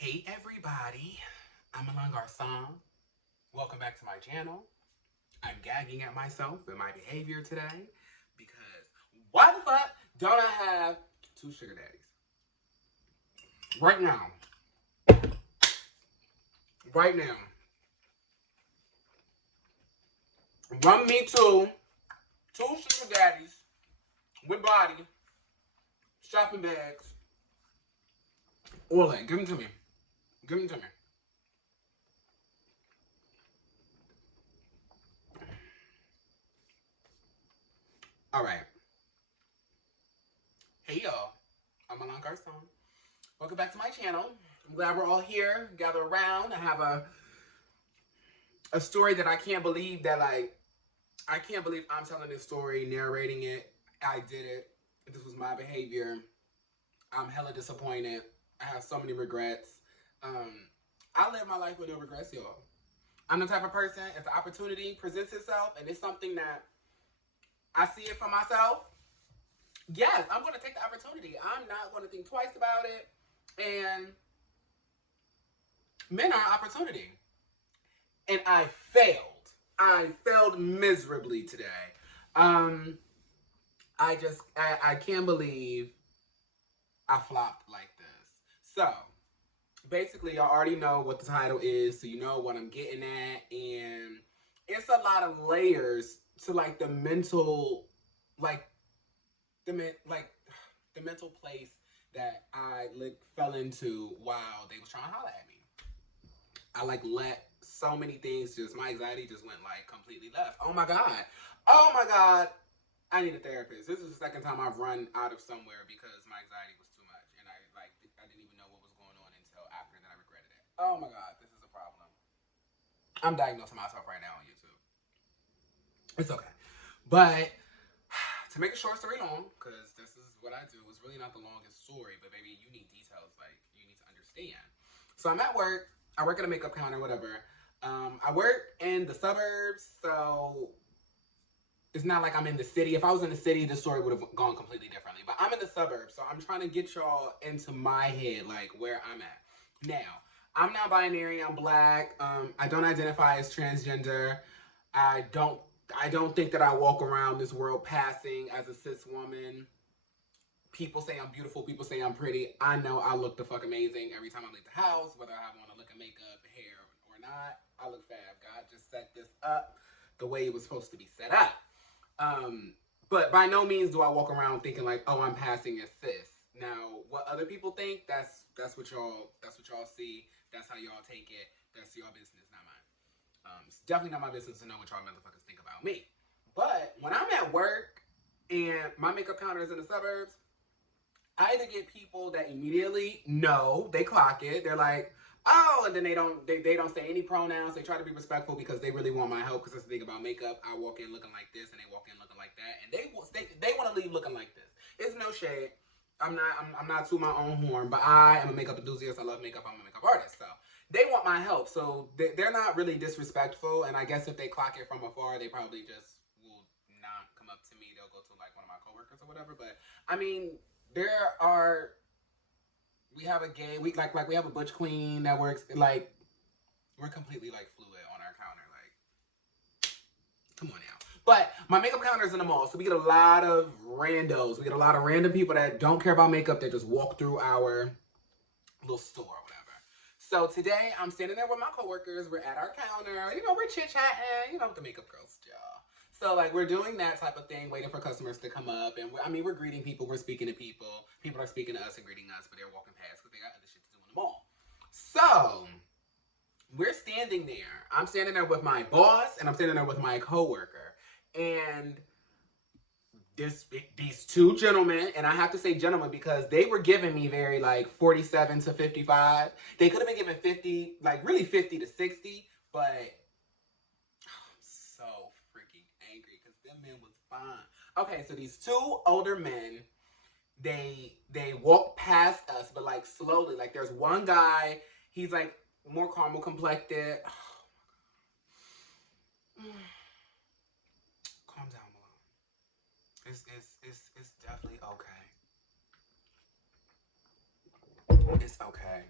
Hey everybody, I'm Omg I. Welcome back to my channel. I'm gagging at myself and my behavior today because why the fuck don't I have two sugar daddies? Right now. Right now. Run me two sugar daddies with body, shopping bags, all that. Give them to me. Give them to me. Alright. Hey y'all. I'm Omg I. Welcome back to my channel. I'm glad we're all here, gather around. I have a story that I can't believe I can't believe I'm telling this story, narrating it. I did it. This was my behavior. I'm hella disappointed. I have so many regrets. I live my life with no regrets, y'all. I'm the type of person, if the opportunity presents itself and it's something that I see it for myself, yes, I'm going to take the opportunity. I'm not going to think twice about it. And men are opportunity. And I failed. I failed miserably today. I can't believe I flopped like this. So, basically, y'all already know what the title is, so you know what I'm getting at. And it's a lot of layers to, like, the mental, like, the mental place that I fell into while they was trying to holler at me. I let so many things my anxiety just went like completely left. Oh my God. Oh my God. I need a therapist. This is the second time I've run out of somewhere because my anxiety was too much. And I didn't even know what was going on until after that I regretted it. Oh my God. This is a problem. I'm diagnosing myself right now on YouTube. It's okay. But to make a short story long, because this is what I do, it's really not the longest story, but maybe you need details, like you need to understand. So I'm at work. I work at a makeup counter, whatever. I work in the suburbs, so it's not like I'm in the city. If I was in the city, the story would have gone completely differently. But I'm in the suburbs, so I'm trying to get y'all into my head, like where I'm at. Now, I'm not binary. I'm black. I don't identify as transgender. I don't. I don't think that I walk around this world passing as a cis woman. People say I'm beautiful. People say I'm pretty. I know I look the fuck amazing every time I leave the house, whether I have on a look of makeup, hair, or not. I look fab. God just set this up the way it was supposed to be set up. But by no means do I walk around thinking like, oh, I'm passing as cis. Now, what other people think, that's what y'all see. That's how y'all take it. That's your business, not mine. It's definitely not my business to know what y'all motherfuckers think about me. But when I'm at work and my makeup counter is in the suburbs, I either get people that immediately know, they clock it. They're like, oh, and then they don't say any pronouns. They try to be respectful because they really want my help. Because that's the thing about makeup. I walk in looking like this, and they walk in looking like that, and they want to leave looking like this. It's no shade. I'm not to my own horn, but I am a makeup enthusiast. I love makeup. I'm a makeup artist, so they want my help. So they're not really disrespectful. And I guess if they clock it from afar, they probably just will not come up to me. They'll go to like one of my coworkers or whatever. But I mean, there are we have a gay we have a butch queen that works like we're completely like fluid on our counter. Like, come on now. But my makeup counter is in the mall, so we get a lot of randos. We get a lot of random people that don't care about makeup that just walk through our little store or whatever. So today I'm standing there with my coworkers. We're at our counter. You know, we're chit chatting. You know what the makeup girls do. So like we're doing that type of thing, waiting for customers to come up, and we're greeting people. We're speaking to people. People are speaking to us and greeting us, but they're walking past because they got other shit to do in the mall. So we're standing there. I'm standing there with my boss, and I'm standing there with my coworker, and these two gentlemen, and I have to say gentlemen because they were giving me very like 47 to 55. They could have been given 50, like really 50 to 60, but I'm so freaking angry because them men was fine. Okay, so these two older men, they walk past us, but like slowly. Like there's one guy, he's like more caramel complected. Calm down, Malone. It's definitely okay. It's okay.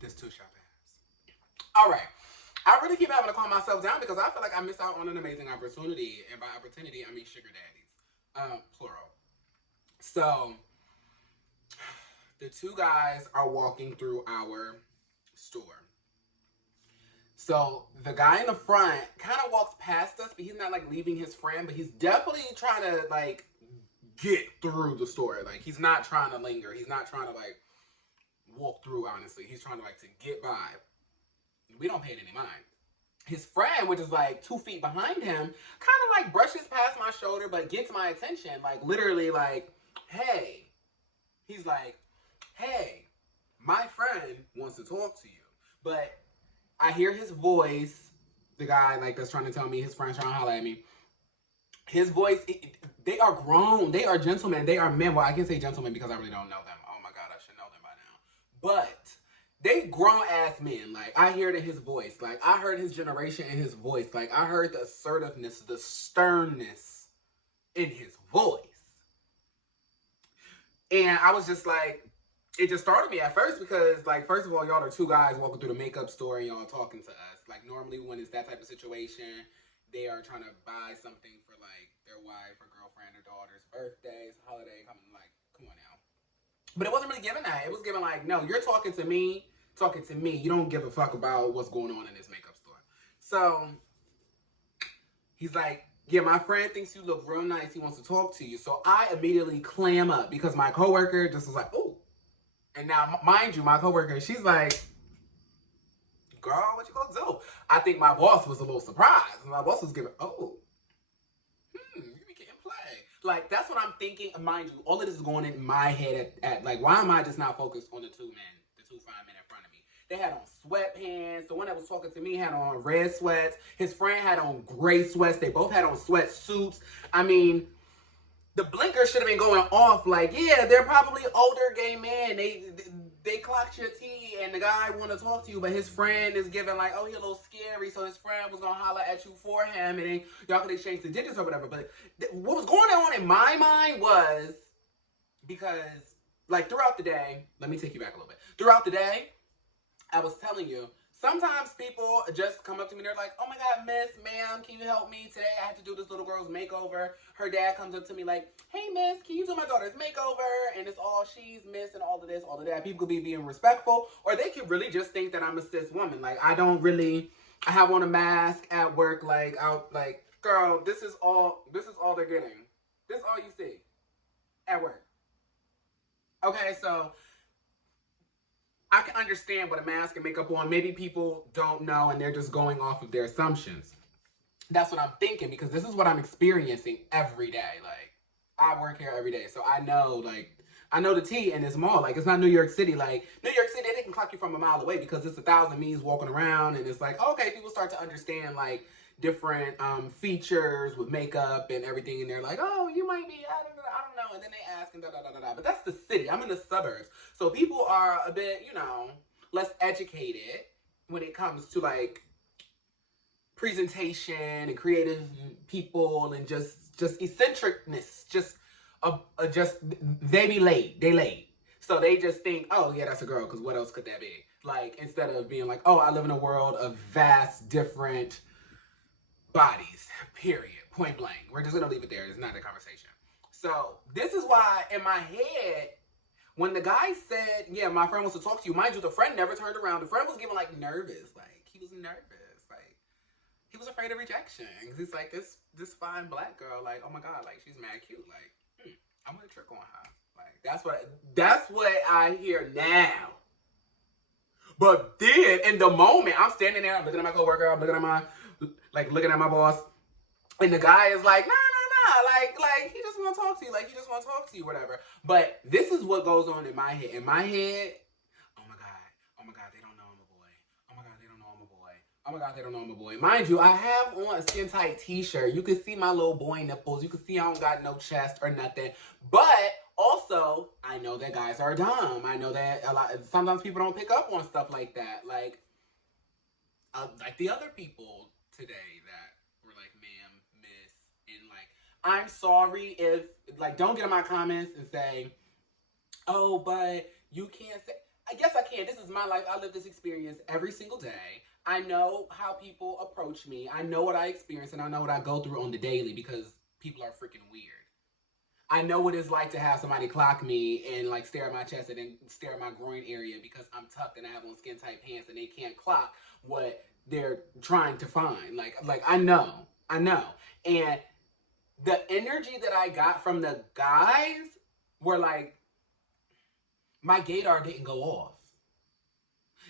This too shall pass. All right. I really keep having to calm myself down because I feel like I miss out on an amazing opportunity. And by opportunity, I mean sugar daddies. Plural. So, the two guys are walking through our store. So, the guy in the front kind of walks past us, but he's not, like, leaving his friend. But he's definitely trying to, like, get through the store. Like, he's not trying to linger. He's not trying to, like, walk through, honestly. He's trying to, like, to get by. We don't pay it any mind. His friend, which is like 2 feet behind him, kind of like brushes past my shoulder, but gets my attention. Like, literally, like, hey. He's like, hey, my friend wants to talk to you. But I hear his voice, the guy, like, that's trying to tell me his friend's trying to holler at me. His voice, they are grown. They are gentlemen. They are men. Well, I can say gentlemen because I really don't know them. Oh, my God, I should know them by now. But they grown-ass men. Like, I hear it in his voice. Like, I heard his generation in his voice. Like, I heard the assertiveness, the sternness in his voice. And I was just like, it just started me at first because, like, first of all, y'all are two guys walking through the makeup store and y'all talking to us. Like, normally when it's that type of situation, they are trying to buy something for, like, their wife or girlfriend or daughter's birthdays, holiday, coming, like, come on now. But it wasn't really giving that. It was giving like, no, you're talking to me. You don't give a fuck about what's going on in this makeup store. So he's like, yeah, my friend thinks you look real nice. He wants to talk to you. So I immediately clam up because my coworker just was like, oh. And now, mind you, my coworker, she's like, girl, what you gonna do? I think my boss was a little surprised. My boss was giving, you be getting play. Like, that's what I'm thinking. Mind you, all of this is going in my head at like, why am I just not focused on the two fine men in front of me? They had on sweatpants. The one that was talking to me had on red sweats. His friend had on gray sweats. They both had on sweatsuits. I mean, the blinker should have been going off. Like, yeah, they're probably older gay men. They clocked your tea and the guy want to talk to you, but his friend is giving like, oh, he a little scary, so his friend was going to holler at you for him, and then y'all could exchange the digits or whatever. But what was going on in my mind was, because, like, throughout the day, let me take you back a little bit. Throughout the day, I was telling you, sometimes people just come up to me, they're like, oh my God, miss, ma'am, can you help me? Today I have to do this little girl's makeover. Her dad comes up to me like, hey, miss, can you do my daughter's makeover? And it's all she's miss and all of this, all of that. People could be being respectful, or they could really just think that I'm a cis woman. Like, I have on a mask at work, like, girl, this is all they're getting. This is all you see at work. Okay, so I can understand what a mask and makeup on. Maybe people don't know and they're just going off of their assumptions. That's what I'm thinking because this is what I'm experiencing every day. Like, I work here every day, so I know the tea in this mall. Like, it's not New York City. Like, New York City, they can clock you from a mile away because it's 1,000 me's walking around, and it's like, okay, people start to understand, like, different features with makeup and everything, and they're like, oh, you might be, I don't know, and then they ask and da-da-da-da-da. But that's the city. I'm in the suburbs. So people are a bit, less educated when it comes to, like, presentation and creative people and just eccentricness. They be late. They late. So they just think, oh, yeah, that's a girl, because what else could that be? Like, instead of being like, oh, I live in a world of vast, different bodies, period, point blank. We're just going to leave it there. It's not a conversation. So this is why in my head, when the guy said, yeah, my friend wants to talk to you, mind you, the friend never turned around. The friend was getting, like, nervous. Like, he was nervous. Like, he was afraid of rejection. He's like, this fine black girl, like, oh my God, like, she's mad cute. Like, I'm going to trick on her. Like, that's what I hear now. But then, in the moment, I'm standing there, I'm looking at my coworker, I'm looking at my boss, and the guy is like, nah, like, he just want to talk to you, like, he just want to talk to you, whatever. But this is what goes on in my head. In my head, oh my God, they don't know I'm a boy. Oh my God, they don't know I'm a boy. Oh my God, they don't know I'm a boy. Mind you, I have on a skin-tight t-shirt. You can see my little boy nipples. You can see I don't got no chest or nothing. But also, I know that guys are dumb. I know that sometimes people don't pick up on stuff like that. Like the other people today that were like, ma'am, miss, and like, I'm sorry if, like, don't get in my comments and say, oh, but you can't say, I guess I can. This is my life. I live this experience every single day. I know how people approach me. I know what I experience and I know what I go through on the daily because people are freaking weird. I know what it's like to have somebody clock me and like stare at my chest and then stare at my groin area because I'm tucked and I have on skin tight pants and they can't clock what they're trying to find. Like I know. And the energy that I got from the guys were like, my gaydar didn't go off.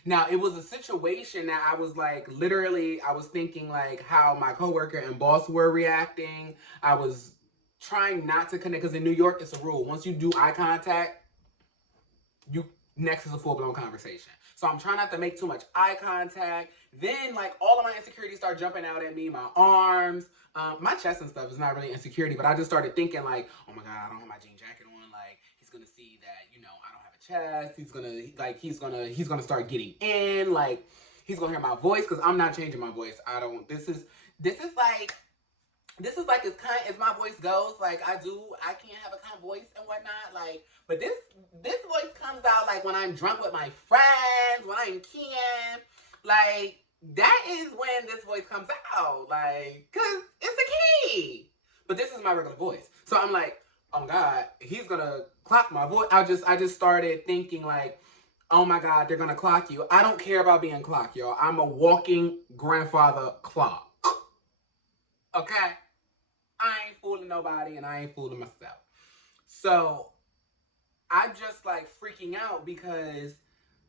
Now, it was a situation that I was like, literally, I was thinking like how my coworker and boss were reacting. I was trying not to connect because in New York, it's a rule. Once you do eye contact, you next is a full-blown conversation. So I'm trying not to make too much eye contact. Then like all of my insecurities start jumping out at me, my arms, my chest and stuff is not really insecurity, but I just started thinking like, oh my God, I don't have my jean jacket on. Like he's gonna see that, you know, I don't have a chest. He's gonna start getting in. Like he's gonna hear my voice because I'm not changing my voice. This is like as my voice goes. Like I can't have a kind of voice and whatnot. Like, but this voice comes out like when I'm drunk with my friends, when I'm keying. Like that is when this voice comes out. Like, cause it's the key. But this is my regular voice. So I'm like, oh God, he's gonna clock my voice. I just started thinking like, oh my God, they're gonna clock you. I don't care about being clocked, y'all. I'm a walking grandfather clock. Okay? I ain't fooling nobody and I ain't fooling myself. So I'm just like freaking out because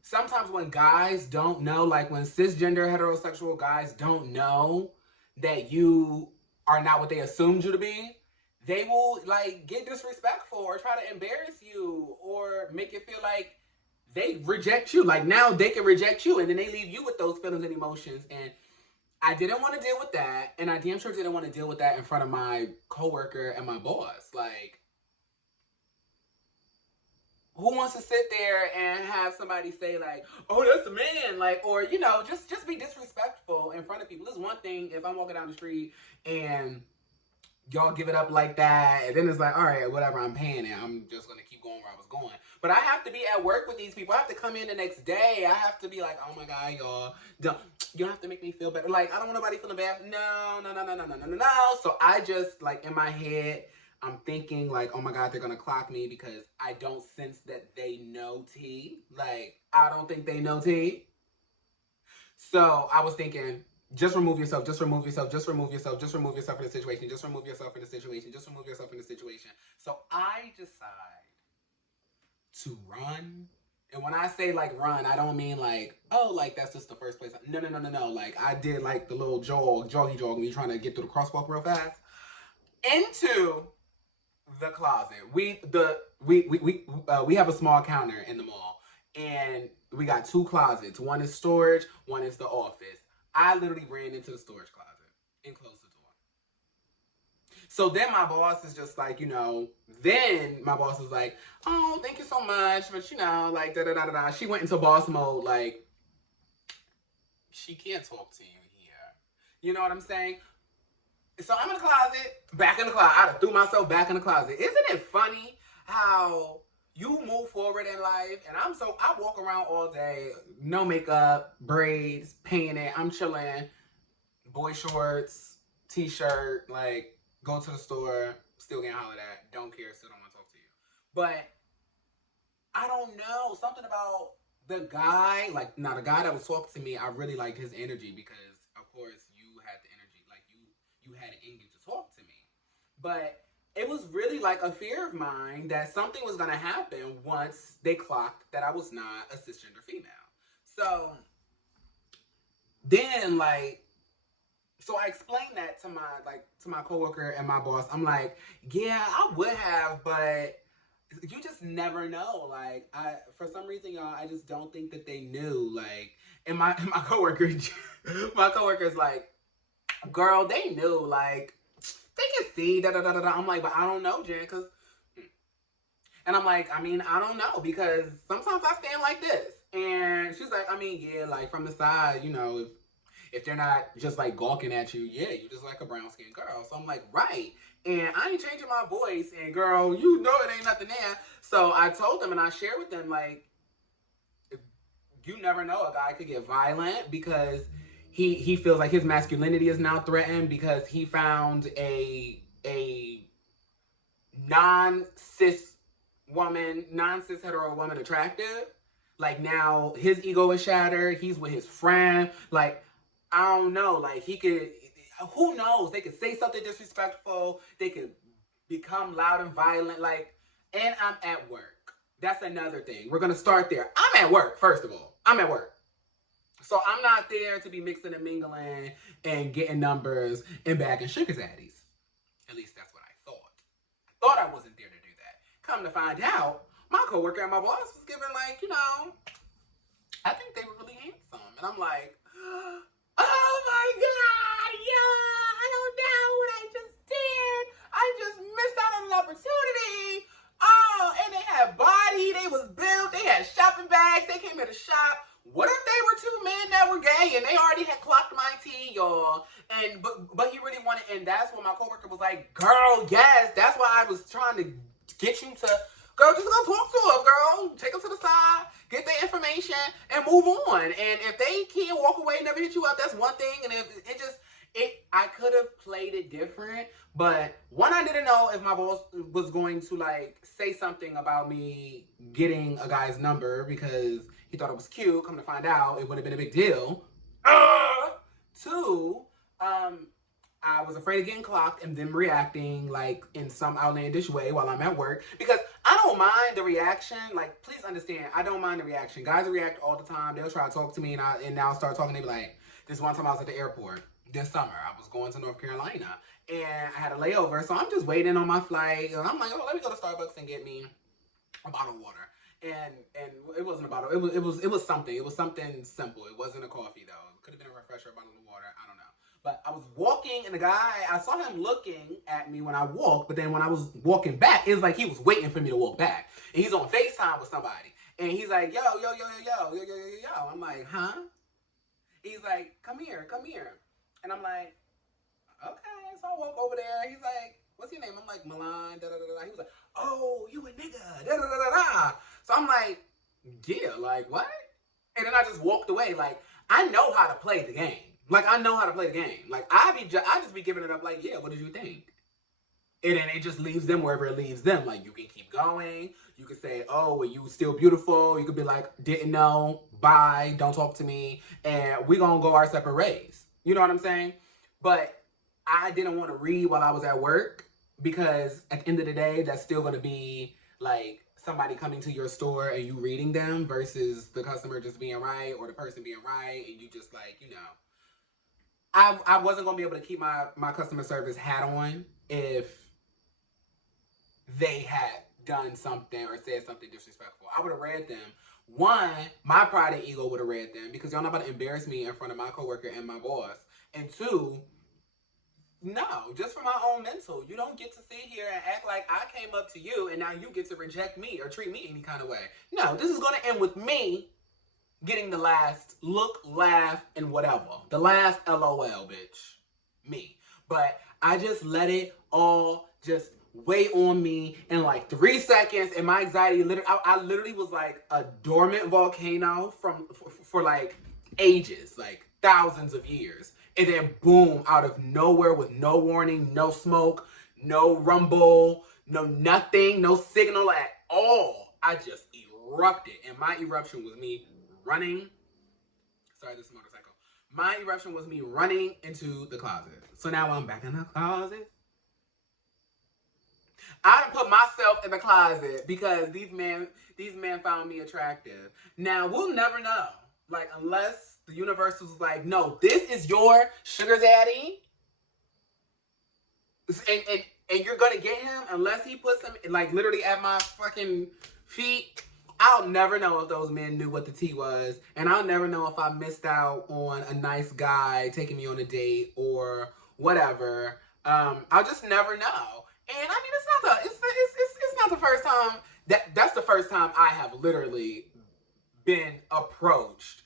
sometimes when guys don't know, like when cisgender heterosexual guys don't know that you are not what they assumed you to be, they will like get disrespectful or try to embarrass you or make it feel like they reject you. Like now they can reject you and then they leave you with those feelings and emotions. And I didn't want to deal with that, and I damn sure didn't want to deal with that in front of my coworker and my boss. Like, who wants to sit there and have somebody say like, "Oh, that's a man," like, or you know, just be disrespectful in front of people. It's one thing if I'm walking down the street and y'all give it up like that, and then it's like, all right, whatever, I'm paying it. I'm just gonna keep going where I was going. But I have to be at work with these people. I have to come in the next day. I have to be like, oh my God, y'all, you don't have to make me feel better. Like, I don't want nobody feeling bad. No. So I just, like, in my head, I'm thinking like, oh my God, they're gonna clock me because I don't sense that they know T. Like, I don't think they know T. So I was thinking, just remove yourself, just remove yourself, just remove yourself, just remove yourself in the situation, just remove yourself in the situation, just remove yourself in the situation. So I decide to run. And when I say like run, I don't mean like, oh, like that's just the first place. No. Like I did like the little joggy when you're trying to get through the crosswalk real fast. Into the closet. We have a small counter in the mall. And we got two closets. One is storage, one is the office. I literally ran into the storage closet and closed the door. So then my boss is just like, you know, then my boss is like, oh, thank you so much. But, you know, like, da-da-da-da-da. She went into boss mode, like, she can't talk to you here. You know what I'm saying? So I'm in the closet, back in the closet. I threw myself back in the closet. Isn't it funny how you move forward in life, and I walk around all day, no makeup, braids, painted, I'm chilling, boy shorts, t-shirt, like, go to the store, still getting hollered at, don't care, still don't want to talk to you. But, I don't know, something about the guy, like, now the guy that was talking to me, I really liked his energy because, of course, you had the energy, like, you had it in you to talk to me. But it was really like a fear of mine that something was going to happen once they clocked that I was not a cisgender female. So then like, so I explained that to my coworker and my boss. I'm like, yeah, I would have, but you just never know. Like for some reason, y'all, I just don't think that they knew. Like, and my coworker, my coworker's like, girl, they knew, like, they can see, da-da-da-da-da. I'm like, but I don't know, Jen, because... And I'm like, I mean, I don't know, because sometimes I stand like this. And she's like, I mean, yeah, like, from the side, you know, if they're not just, like, gawking at you, yeah, you're just like a brown-skinned girl. So I'm like, right. And I ain't changing my voice. And, girl, you know it ain't nothing there. So I told them, and I shared with them, like, you never know. A guy could get violent because he feels like his masculinity is now threatened because he found a non-cis woman, non-cis hetero woman attractive. Like now his ego is shattered. He's with his friend. Like, I don't know. Like he could, who knows? They could say something disrespectful. They could become loud and violent. Like, and I'm at work. That's another thing. We're going to start there. I'm at work, first of all. I'm at work. So I'm not there to be mixing and mingling and getting numbers and bagging sugar daddies. At least that's what I thought. I thought I wasn't there to do that. Come to find out, my coworker and my boss was giving like, I think they were really handsome. And I'm like, oh my God, yeah, I don't know what I just did. I just missed out on an opportunity. Oh, and they had body, they was built, they had shopping bags, they came here to shop. What if they were two men that were gay and they already had clocked my tea, y'all? And but he really wanted, and that's when my coworker was like, girl, yes, that's why I was trying to get you to, girl, just go talk to her, girl. Take them to the side, get their information, and move on. And if they can't walk away and never hit you up, that's one thing. And if I could have played it different, but one, I didn't know if my boss was going to like say something about me getting a guy's number because he thought it was cute. Come to find out, it would have been a big deal. Two, I was afraid of getting clocked and them reacting like in some outlandish way while I'm at work because I don't mind the reaction. Like, please understand, I don't mind the reaction. Guys react all the time. They'll try to talk to me and now start talking. They be like, this one time I was at the airport this summer. I was going to North Carolina and I had a layover. So I'm just waiting on my flight. And I'm like, oh, let me go to Starbucks and get me a bottle of water. And it wasn't a bottle. It was something. It was something simple. It wasn't a coffee though. It could have been a refresher, a bottle of water. I don't know. But I was walking and the guy, I saw him looking at me when I walked, but then when I was walking back, it was like he was waiting for me to walk back. And he's on FaceTime with somebody. And he's like, yo. I'm like, huh? He's like, come here. And I'm like, okay. So I walk over there. He's like, what's your name? I'm like, Milan, da-da-da-da. He was like, oh, you a nigga, da-da-da-da-da. So I'm like, yeah, like, what? And then I just walked away. Like, I know how to play the game. Like, I know how to play the game. Like, I just be giving it up like, yeah, what did you think? And then it just leaves them wherever it leaves them. Like, you can keep going. You can say, oh, well, you still beautiful. You could be like, didn't know. Bye. Don't talk to me. And we gonna go our separate ways. You know what I'm saying? But I didn't want to read while I was at work because at the end of the day, that's still going to be like somebody coming to your store and you reading them versus the customer just being right or the person being right. And you just like, I wasn't going to be able to keep my customer service hat on if they had done something or said something disrespectful. I would have read them. One, my pride and ego would have read them because y'all not about to embarrass me in front of my coworker and my boss. And two, no, just for my own mental. You don't get to sit here and act like I came up to you and now you get to reject me or treat me any kind of way. No, this is going to end with me getting the last look, laugh, and whatever. The last LOL, bitch. Me. But I just let it all just weigh on me in like 3 seconds, and my anxiety I literally was like a dormant volcano for like ages, like thousands of years. And then boom, out of nowhere with no warning, no smoke, no rumble, no nothing, no signal at all. I just erupted. And my eruption was me running. Sorry, this is a motorcycle. My eruption was me running into the closet. So now I'm back in the closet. I done put myself in the closet because these men found me attractive. Now, we'll never know. Like, unless the universe was like, no, this is your sugar daddy. And you're going to get him unless he puts him, like, literally at my fucking feet. I'll never know if those men knew what the tea was. And I'll never know if I missed out on a nice guy taking me on a date or whatever. I'll just never know. And I mean, it's not the first time that's the first time I have literally been approached.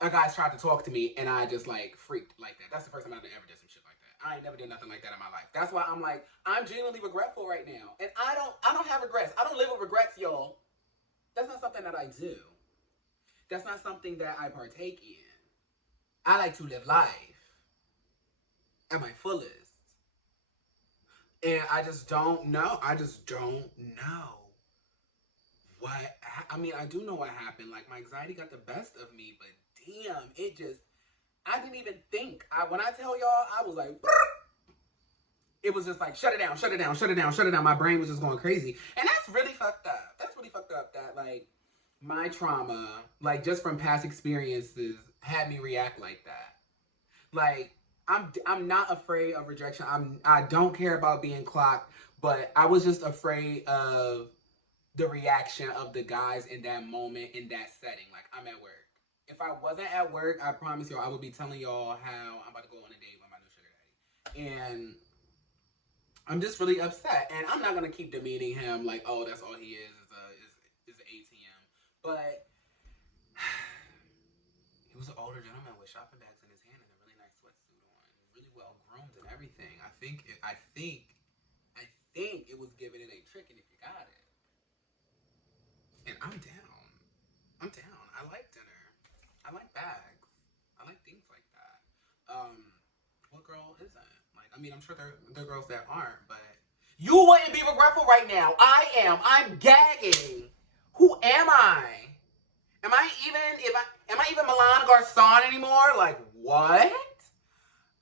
A guy's tried to talk to me and I just like freaked like that. That's the first time I've ever did some shit like that. I ain't never did nothing like that in my life. That's why I'm like, I'm genuinely regretful right now. And I don't have regrets. I don't live with regrets, y'all. That's not something that I do. That's not something that I partake in. I like to live life at my fullest. And I just don't know. I just don't know what. I mean, I do know what happened. Like, my anxiety got the best of me, but damn, it just. I didn't even think. When I tell y'all, I was like, it was just like, shut it down, shut it down, shut it down, shut it down. My brain was just going crazy. And that's really fucked up. That's really fucked up that, like, my trauma, like, just from past experiences, had me react like that. Like, I'm not afraid of rejection. I don't care about being clocked, but I was just afraid of the reaction of the guys in that moment, in that setting. Like, I'm at work. If I wasn't at work, I promise y'all I would be telling y'all how I'm about to go on a date with my new sugar daddy. And I'm just really upset. And I'm not gonna keep demeaning him like, oh, that's all he is an ATM. But he was an older gentleman with shopping bags in his hand and a really nice sweatsuit on, really well groomed and everything. I think it was giving it a trick, and if you got it. And I'm down. I like dinner. I like bags. I like things like that. What girl isn't? Like, I mean, I'm sure there are girls that aren't, but you wouldn't be regretful right now. I am. I'm gagging. Who am I? Am I even Milan Garcon anymore? Like, what?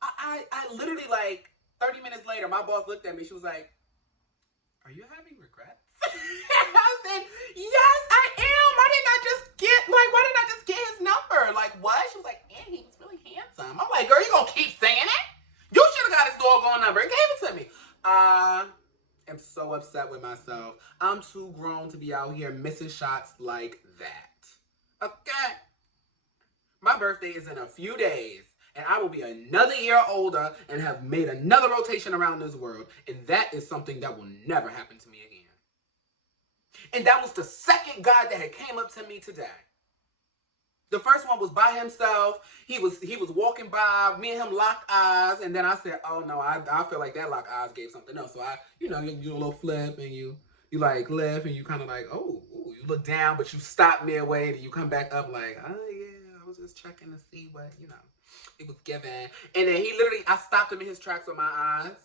I literally, like, 30 minutes later, my boss looked at me. She was like, are you having regrets? I said, yes, I am. Why didn't I just get his number? Like, what? She was like, and he was really handsome. I'm like, girl, you gonna keep saying it? You should have got his doggone number and gave it to me. I am so upset with myself. I'm too grown to be out here missing shots like that. Okay? My birthday is in a few days, and I will be another year older and have made another rotation around this world, and that is something that will never happen to me again. And that was the second guy that had came up to me today. The first one was by himself. He was walking by. Me and him locked eyes. And then I said, oh, no, I feel like that locked eyes gave something else. So you do a little flip and you like lift and you kind of like, oh, ooh, you look down, but you stop midway and you come back up like, oh, yeah, I was just checking to see what, it was given. And then I stopped him in his tracks with my eyes.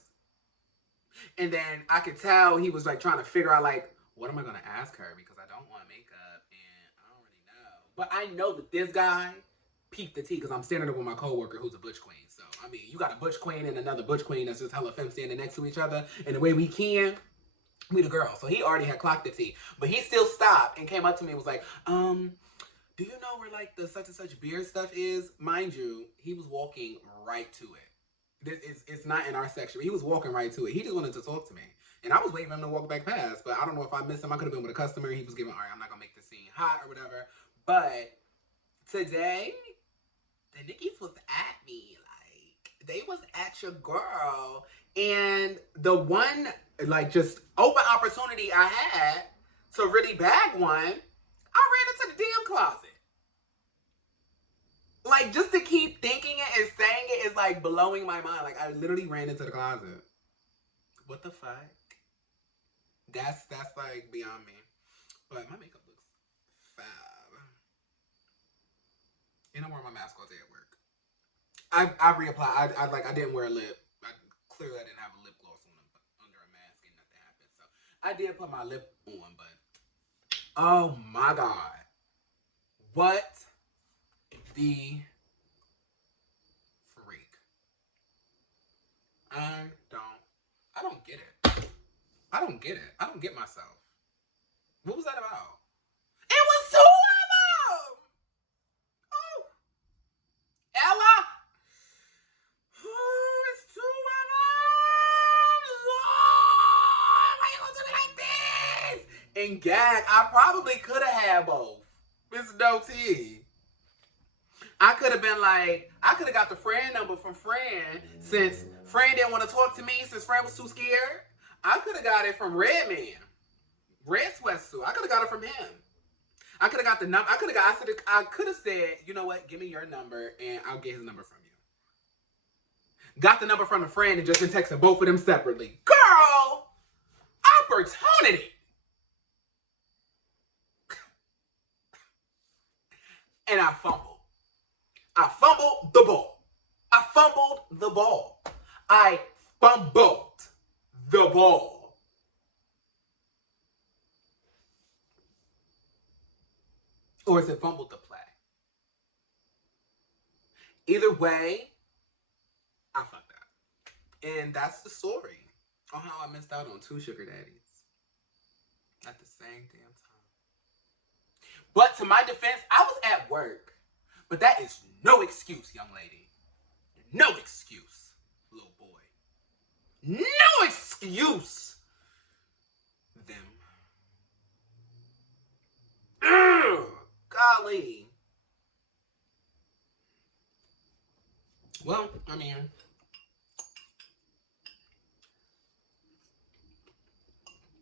And then I could tell he was like trying to figure out like, what am I going to ask her? Because I don't want makeup and I don't really know. But I know that this guy peeped the tea because I'm standing there with my coworker who's a butch queen. So, I mean, you got a butch queen and another butch queen that's just hella femme standing next to each other. And the way we the girl. So he already had clocked the tea. But he still stopped and came up to me and was like, do you know where like the such and such beer stuff is? Mind you, he was walking right to it. It's not in our section. He was walking right to it. He just wanted to talk to me. And I was waiting for him to walk back past, but I don't know if I missed him. I could have been with a customer. He was giving, all right, I'm not going to make the scene hot or whatever. But today, the Nickies was at me. Like, they was at your girl. And the one, like, just open opportunity I had to really bag one, I ran into the damn closet. Like, just to keep thinking it and saying it is, like, blowing my mind. Like, I literally ran into the closet. What the fuck? That's like beyond me. But my makeup looks fab. And I'm wearing my mask all day at work. I reapplied. I didn't wear a lip. Clearly I didn't have a lip gloss on under a mask and nothing happened. So I did put my lip on, but oh my God. What the freak? I don't get it. I don't get it. I don't get myself. What was that about? It was two of them! Oh. Ella! Oh, it's two of them! Oh, why you gonna do me like this? And gag, I probably could have had both. Miss No T. I could have been like, I could have got the friend number from Fran since Fran didn't want to talk to me since Fran was too scared. I could have got it from Red Sweatsuit. I could have got it from him. I could have got the number. I could have said, you know what? Give me your number and I'll get his number from you. Got the number from a friend and just been texting both of them separately. Girl! Opportunity! and I fumbled. I fumbled the ball. I fumbled the ball. I fumbled the ball. Or is it fumbled the play? Either way, I fucked up. And that's the story on how I missed out on 2 sugar daddies at the same damn time. But to my defense, I was at work. But that is no excuse, young lady. No excuse, little boy. No excuse. Them. Ugh, golly. Well, I mean,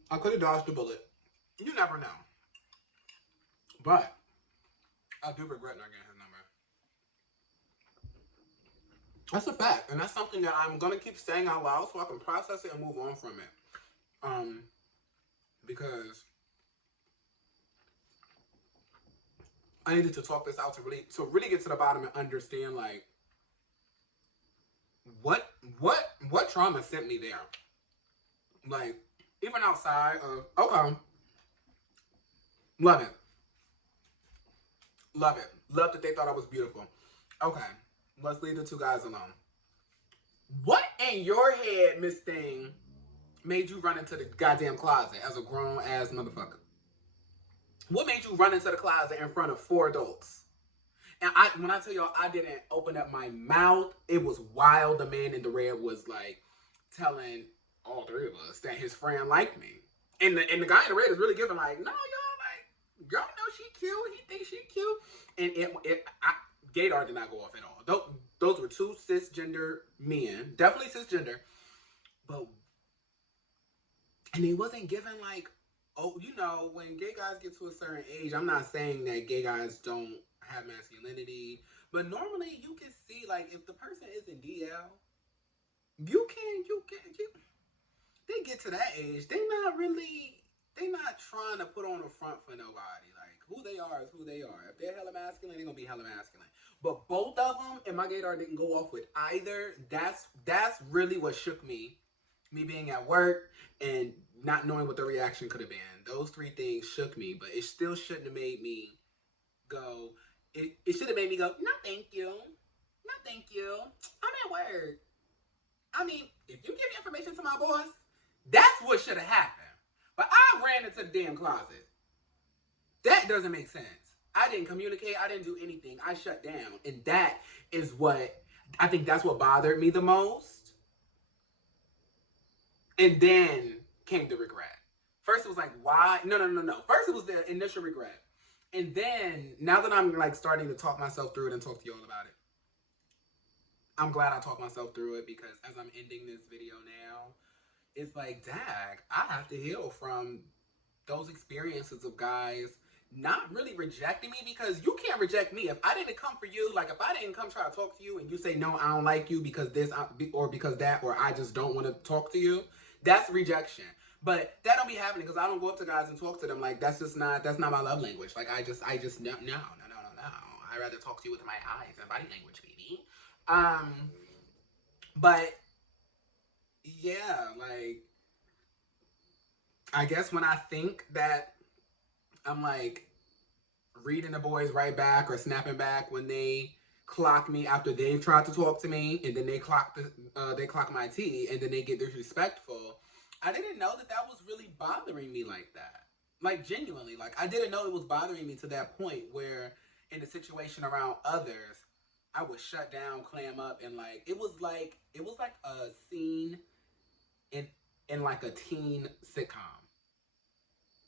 I could have dodged a bullet. You never know. But I do regret not getting his number. That's a fact. And that's something that I'm going to keep saying out loud so I can process it and move on from it. Because I needed to talk this out to really get to the bottom and understand, like, what trauma sent me there. Like, even outside of, okay, love it. Love it. Love that they thought I was beautiful. Okay, let's leave the 2 guys alone. What in your head, Miss Thing, made you run into the goddamn closet as a grown-ass motherfucker? What made you run into the closet in front of 4 adults? And when I tell y'all I didn't open up my mouth, it was wild. The man in the red was like telling all 3 of us that his friend liked me. And the guy in the red is really giving like, no, y'all know she cute. He thinks she cute. And gaydar did not go off at all. Those were 2 cisgender men. Definitely cisgender. But, and he wasn't giving like, oh, you know, when gay guys get to a certain age, I'm not saying that gay guys don't have masculinity, but normally you can see, like, if the person is in DL, they get to that age, they not trying to put on a front for nobody. Like, who they are is who they are. If they're hella masculine, they're gonna be hella masculine. But both of them, and my gaydar didn't go off with either, that's really what shook me. Me being at work and not knowing what the reaction could have been. Those 3 things shook me, but it still shouldn't have made me go, it should have made me go, no thank you. No thank you. I'm at work. I mean, if you give information to my boss, that's what should have happened. But I ran into the damn closet. That doesn't make sense. I didn't communicate. I didn't do anything. I shut down. And that is what, I think that's what bothered me the most. And then came the regret. First it was like, why? No. First it was the initial regret. And then, now that I'm like starting to talk myself through it and talk to y'all about it, I'm glad I talked myself through it, because as I'm ending this video now, it's like, dag, I have to heal from those experiences of guys not really rejecting me, because you can't reject me. If I didn't come for you, like if I didn't come try to talk to you and you say, no, I don't like you because this or because that, or I just don't want to talk to you, that's rejection. But that don't be happening, because I don't go up to guys and talk to them. Like, that's not my love language. Like, I just, no. I'd rather talk to you with my eyes and body language, baby. But, yeah, like, I guess when I think that I'm, like, reading the boys right back or snapping back when they clock me after they've tried to talk to me, and then they clock my tea, and then they get disrespectful, I didn't know that was really bothering me like that. Like, genuinely. Like, I didn't know it was bothering me to that point where in a situation around others, I would shut down, clam up, and like, it was like a scene in like a teen sitcom.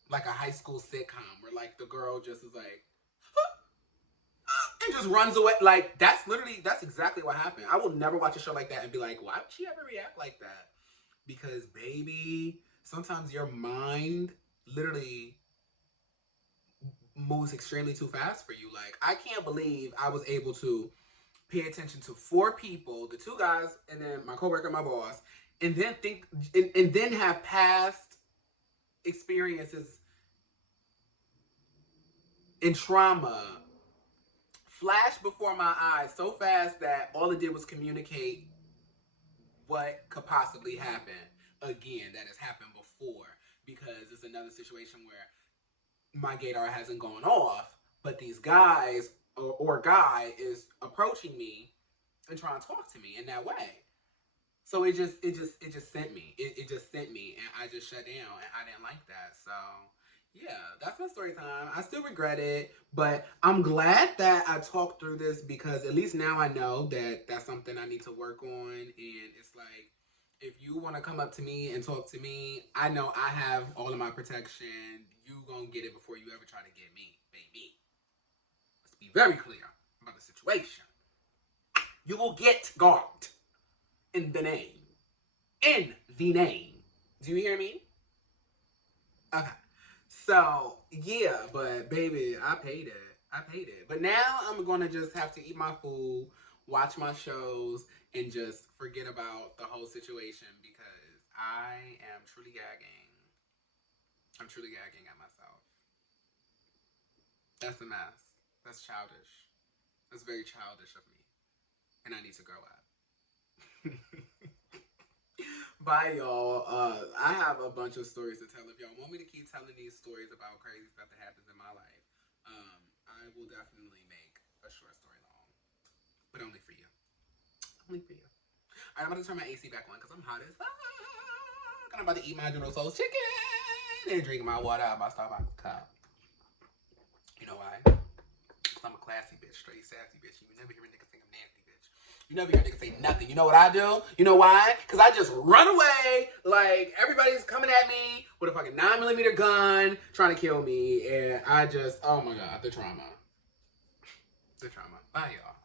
Like a high school sitcom where like the girl just is like, and just runs away. Like, that's exactly what happened. I will never watch a show like that and be like, why would she ever react like that? Because, baby, sometimes your mind literally moves extremely too fast for you. Like, I can't believe I was able to pay attention to 4 people, the 2 guys, and then my coworker, my boss, and then and then have past experiences and trauma flashed before my eyes so fast that all it did was communicate what could possibly happen again that has happened before, because it's another situation where my gaydar hasn't gone off, but these guys or guy is approaching me and trying to talk to me in that way. So it just sent me. It just sent me, and I just shut down, and I didn't like that. So yeah, that's my story time. I still regret it, but I'm glad that I talked through this, because at least now I know that that's something I need to work on. And it's like, if you want to come up to me and talk to me, I know I have all of my protection. You gonna get it before you ever try to get me, baby. Let's be very clear about the situation. You will get gagged in the name. In the name. Do you hear me? Okay. So, yeah, but baby, I paid it. I paid it. But now I'm going to just have to eat my food, watch my shows, and just forget about the whole situation, because I am truly gagging. I'm truly gagging at myself. That's a mess. That's childish. That's very childish of me. And I need to grow up. Bye, y'all. I have a bunch of stories to tell. If y'all want me to keep telling these stories about crazy stuff that happens in my life, I will definitely make a short story long. But only for you. Only for you. Alright, I'm about to turn my AC back on because I'm hot as fuck. I'm about to eat my General Tso's chicken and drink my water out of my Starbucks cup. You know why? Because I'm a classy bitch, straight sassy bitch. You never hear a nigga say I'm nasty bitch. You never hear a nigga say nothing. You know what I do? You know why? Because I just run away like everybody's coming at me with a fucking 9mm gun trying to kill me. And I just, oh my God, the trauma. The trauma. Bye, y'all.